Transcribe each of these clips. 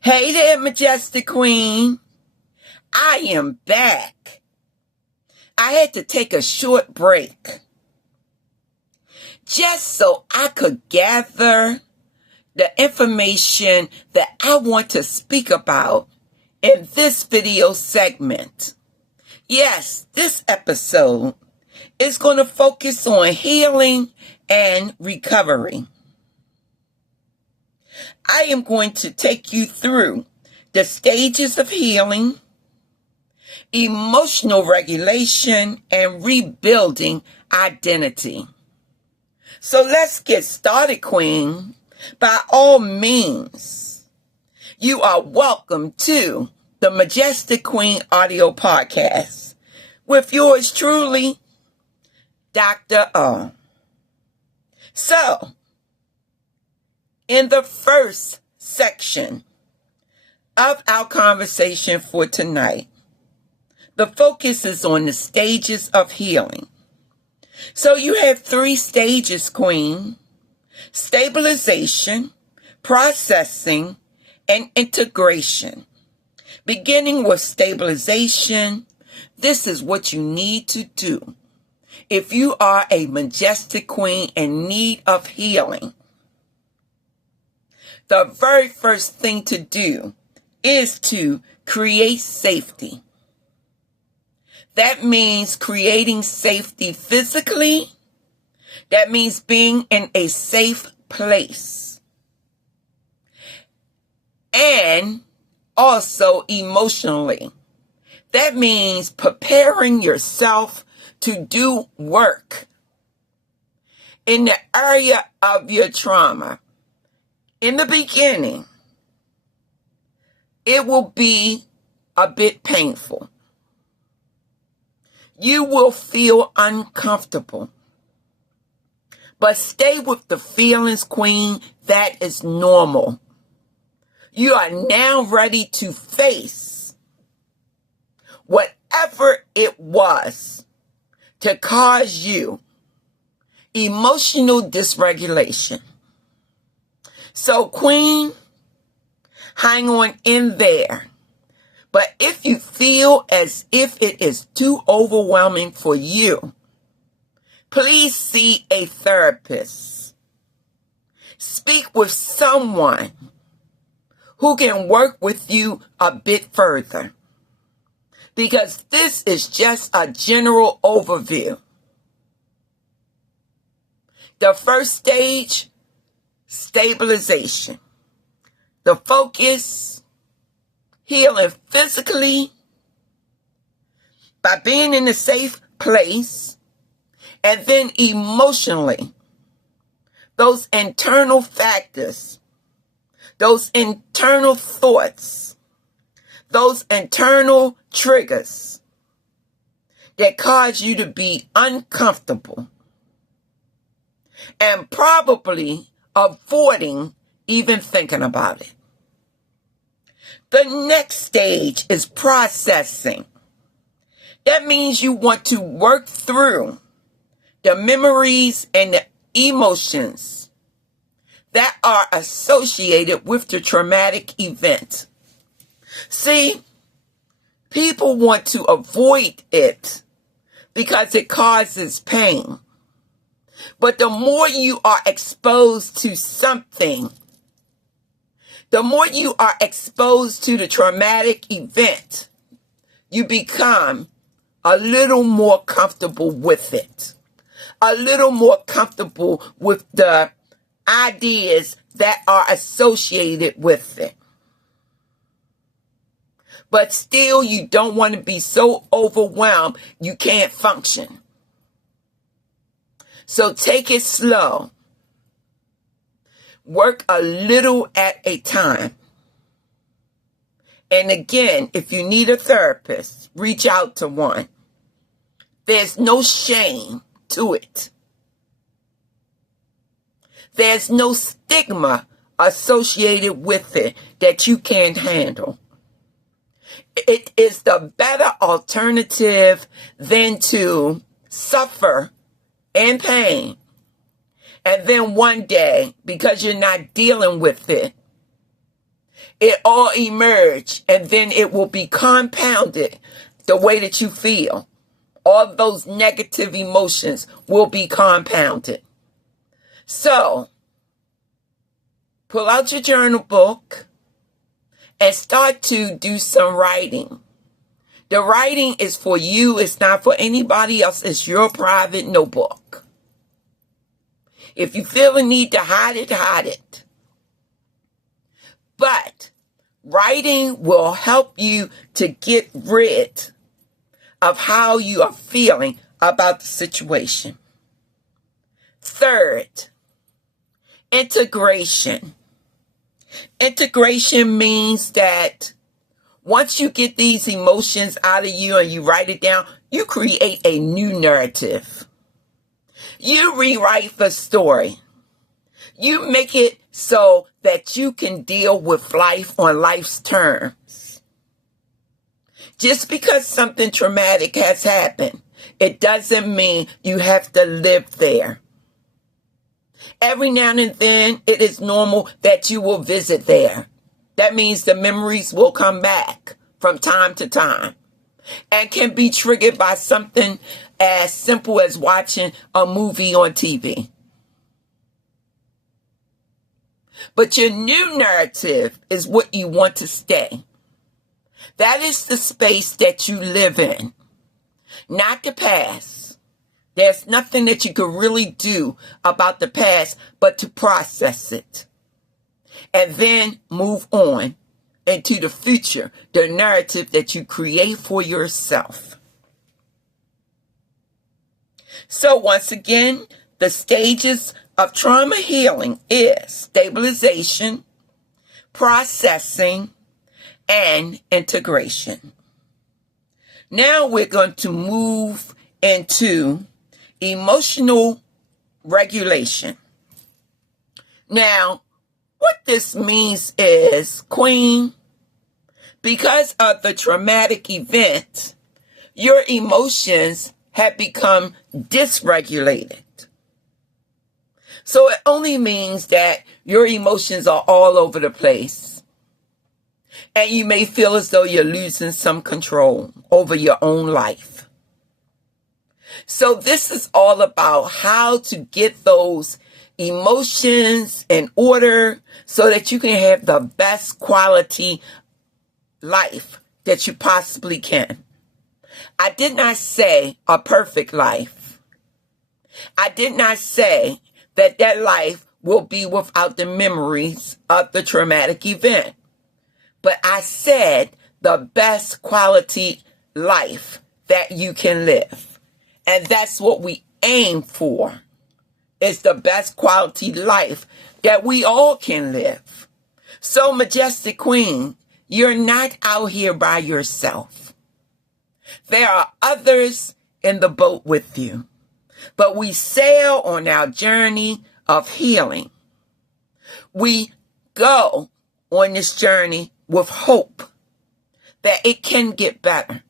Hey there, Majestic Queen. I am back. I had to take a short break just so I could gather the information that I want to speak about in this video segment. Yes, this episode is going to focus on healing and recovery. I am going to take you through the stages of healing, emotional regulation, and rebuilding identity. So let's get started, Queen. By all means, you are welcome to the Majestic Queen audio podcast with yours truly, Dr. O. So, in the first section of our conversation for tonight, the focus is on the stages of healing. So you have 3 stages, Queen: stabilization, processing, and integration. Beginning with stabilization, this is what you need to do if you are a Majestic Queen in need of healing. The very first thing to do is to create safety. That means creating safety physically. That means being in a safe place. And also emotionally. That means preparing yourself to do work in the area of your trauma. In the beginning, it will be a bit painful. You will feel uncomfortable. But stay with the feelings, Queen. That is normal. You are now ready to face whatever it was to cause you emotional dysregulation. So, Queen, hang on in there. But if you feel as if it is too overwhelming for you, please see a therapist. Speak with someone who can work with you a bit further, because this is just a general overview. The first stage, stabilization. The focus, healing physically by being in a safe place, and then emotionally, those internal factors, those internal thoughts, those internal triggers that cause you to be uncomfortable and probably avoiding even thinking about it. The next stage is processing. That means you want to work through the memories and the emotions that are associated with the traumatic event. See, people want to avoid it because it causes pain. But the more you are exposed to something, the more you are exposed to the traumatic event, you become a little more comfortable with it, a little more comfortable with the ideas that are associated with it. But still, you don't want to be so overwhelmed you can't function. So take it slow. Work a little at a time. And again, if you need a therapist, reach out to one. There's no shame to it. There's no stigma associated with it that you can't handle. It is the better alternative than to suffer and pain. And then one day, because you're not dealing with it, it all emerge, and then it will be compounded the way that you feel. All those negative emotions will be compounded. So, pull out your journal book and start to do some writing. The writing is for you. It's not for anybody else. It's your private notebook. If you feel a need to hide it, hide it. But writing will help you to get rid of how you are feeling about the situation. Third, integration. Integration means that once you get these emotions out of you and you write it down, you create a new narrative. You rewrite the story. You make it so that you can deal with life on life's terms. Just because something traumatic has happened, it doesn't mean you have to live there. Every now and then, it is normal that you will visit there. That means the memories will come back from time to time and can be triggered by something as simple as watching a movie on TV. But your new narrative is what you want to stay. That is the space that you live in, not the past. There's nothing that you can really do about the past but to process it and then move on into the future, the narrative that you create for yourself. So once again, the stages of trauma healing is stabilization, processing, and integration. Now we're going to move into emotional regulation. Now, what this means is, Queen, because of the traumatic event, your emotions have become dysregulated. So it only means that your emotions are all over the place. And you may feel as though you're losing some control over your own life. So this is all about how to get those emotions in order so that you can have the best quality life that you possibly can. I did not say a perfect life. I did not say that that life will be without the memories of the traumatic event. But I said the best quality life that you can live. And that's what we aim for. It's the best quality life that we all can live. So, Majestic Queen, you're not out here by yourself. There are others in the boat with you. But we sail on our journey of healing. We go on this journey with hope that it can get better.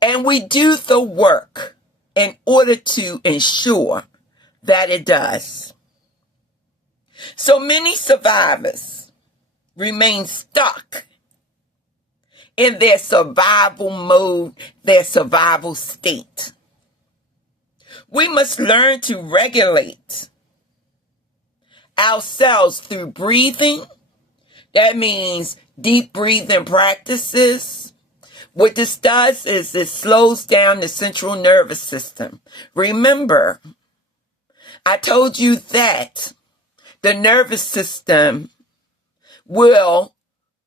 And we do the work in order to ensure that it does. So many survivors remain stuck in their survival mode, their survival state. We must learn to regulate ourselves through breathing. That means deep breathing practices. What this does is it slows down the central nervous system. Remember, I told you that the nervous system will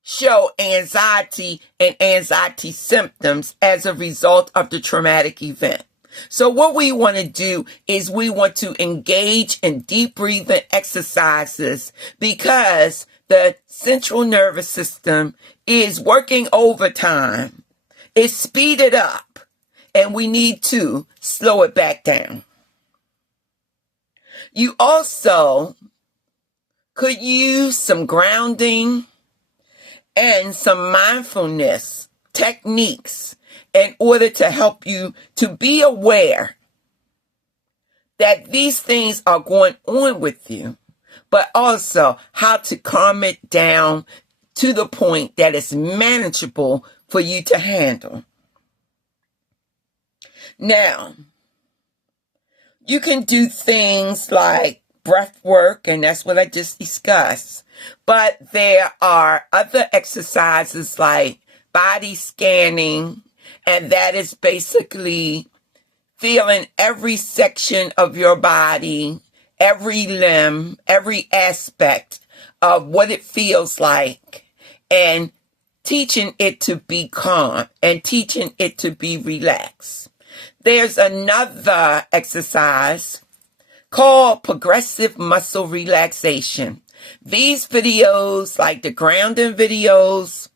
show anxiety and anxiety symptoms as a result of the traumatic event. So what we want to do is we want to engage in deep breathing exercises because the central nervous system is working overtime. It's speeded up and we need to slow it back down. You also could use some grounding and some mindfulness techniques in order to help you to be aware that these things are going on with you, but also how to calm it down to the point that it's manageable for you to handle. Now, you can do things like breath work, and that's what I just discussed. But there are other exercises like body scanning, and that is basically feeling every section of your body, every limb, every aspect of what it feels like, and teaching it to be calm and teaching it to be relaxed. There's another exercise called progressive muscle relaxation. These videos, like the grounding videos,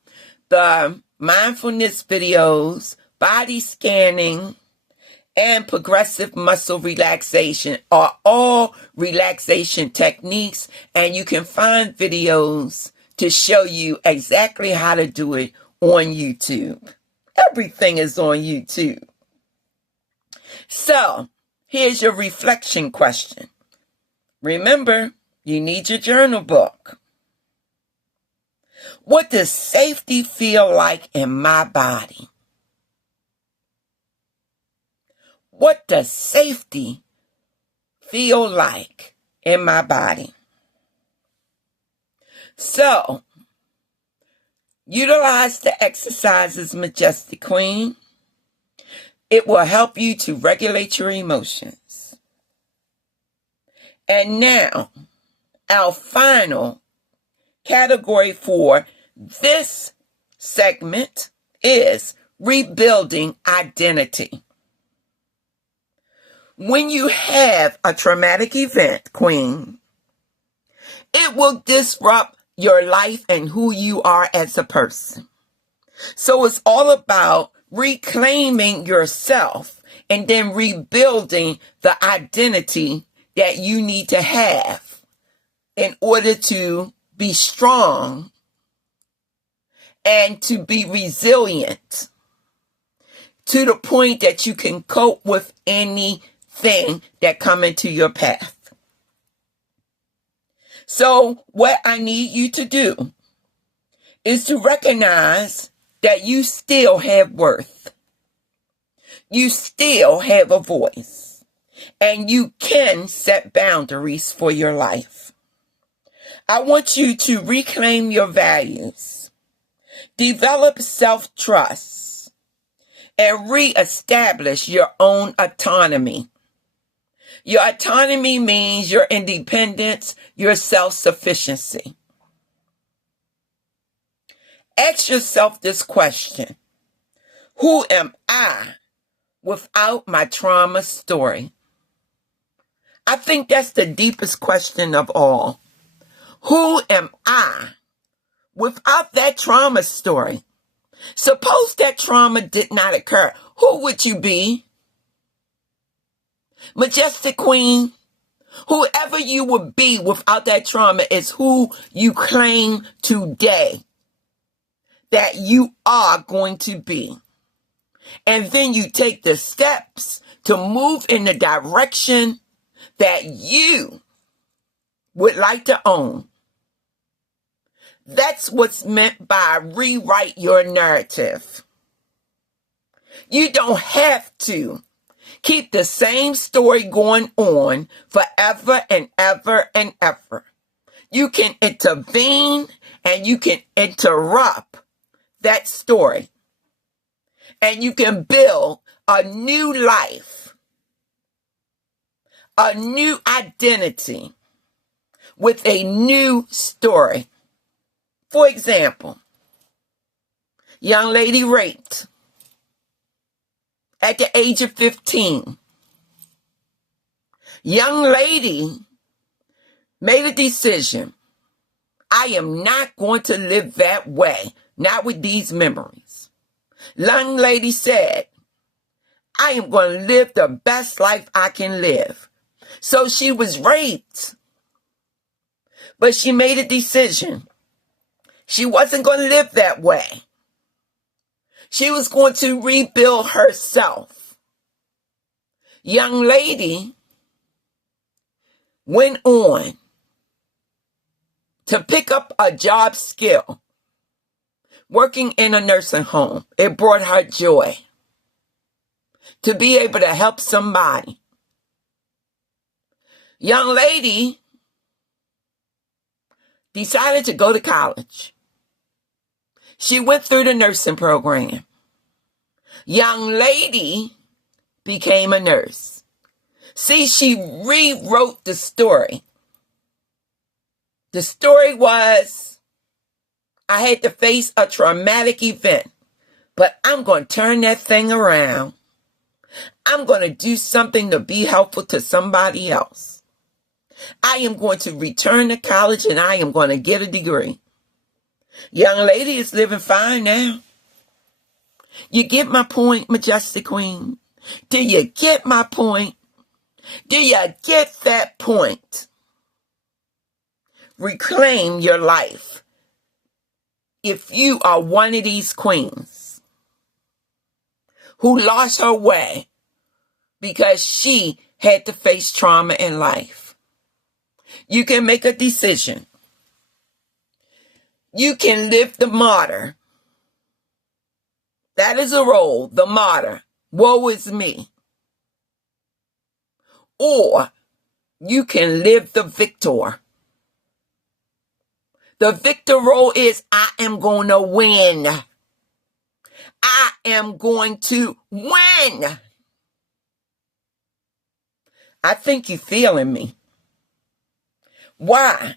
the mindfulness videos, body scanning, and progressive muscle relaxation are all relaxation techniques, and you can find videos to show you exactly how to do it on YouTube. Everything is on YouTube. So, here's your reflection question. Remember, you need your journal book. What does safety feel like in my body? What does safety feel like in my body? So, utilize the exercises, Majestic Queen. It will help you to regulate your emotions. And now, our final category for this segment is rebuilding identity. When you have a traumatic event, Queen, it will disrupt your life and who you are as a person. So it's all about reclaiming yourself and then rebuilding the identity that you need to have in order to be strong and to be resilient to the point that you can cope with anything that come into your path. So what I need you to do is to recognize that you still have worth. You still have a voice. And you can set boundaries for your life. I want you to reclaim your values, develop self-trust, and reestablish your own autonomy. Your autonomy means your independence, your self-sufficiency. Ask yourself this question: who am I without my trauma story? I think that's the deepest question of all. Who am I without that trauma story? Suppose that trauma did not occur. Who would you be? Majestic Queen, whoever you would be without that trauma is who you claim today that you are going to be. And then you take the steps to move in the direction that you would like to own. That's what's meant by rewrite your narrative. You don't have to keep the same story going on forever and ever and ever. You can intervene and you can interrupt that story. And you can build a new life, a new identity with a new story. For example, young lady raped at the age of 15. Young lady made a decision. I am not going to live that way, not with these memories. Young lady said, I am going to live the best life I can live. So she was raped, but she made a decision. She wasn't going to live that way. She was going to rebuild herself. Young lady went on to pick up a job skill working in a nursing home. It brought her joy to be able to help somebody. Young lady decided to go to college. She went through the nursing program. Young lady became a nurse. See, she rewrote the story. The story was, I had to face a traumatic event, but I'm going to turn that thing around. I'm going to do something to be helpful to somebody else. I am going to return to college and I am going to get a degree. Young lady is living fine now. You get my point, Majestic Queen? Do you get my point? Do you get that point? Reclaim your life. If you are one of these queens who lost her way because she had to face trauma in life, you can make a decision. You can live the martyr. That is a role, the martyr. Woe is me. Or you can live the victor. The victor role is, I am going to win. I am going to win. I think you're feeling me. Why?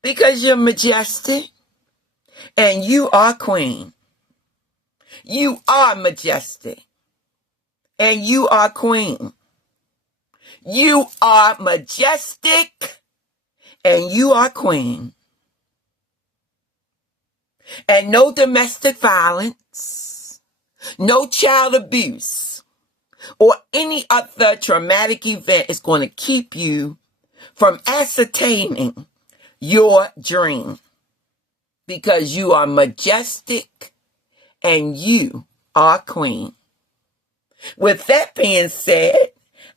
Because you're majestic and you are queen. You are majestic and you are queen. You are majestic and you are queen. And no domestic violence, no child abuse, or any other traumatic event is going to keep you from ascertaining your dream, because you are majestic and you are queen. With that being said,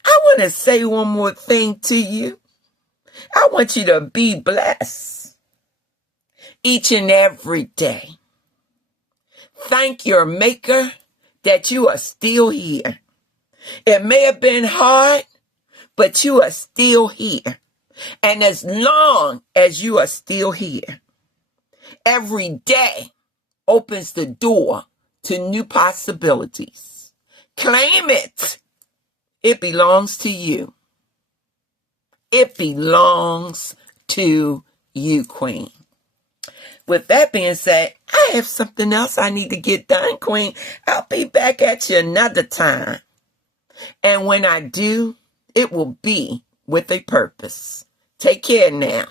I want to say one more thing to you. I want you to be blessed each and every day. Thank your Maker that you are still here. It may have been hard, but you are still here. And as long as you are still here, every day opens the door to new possibilities. Claim it. It belongs to you. It belongs to you, Queen. With that being said, I have something else I need to get done, Queen. I'll be back at you another time. And when I do, it will be with a purpose. Take care now.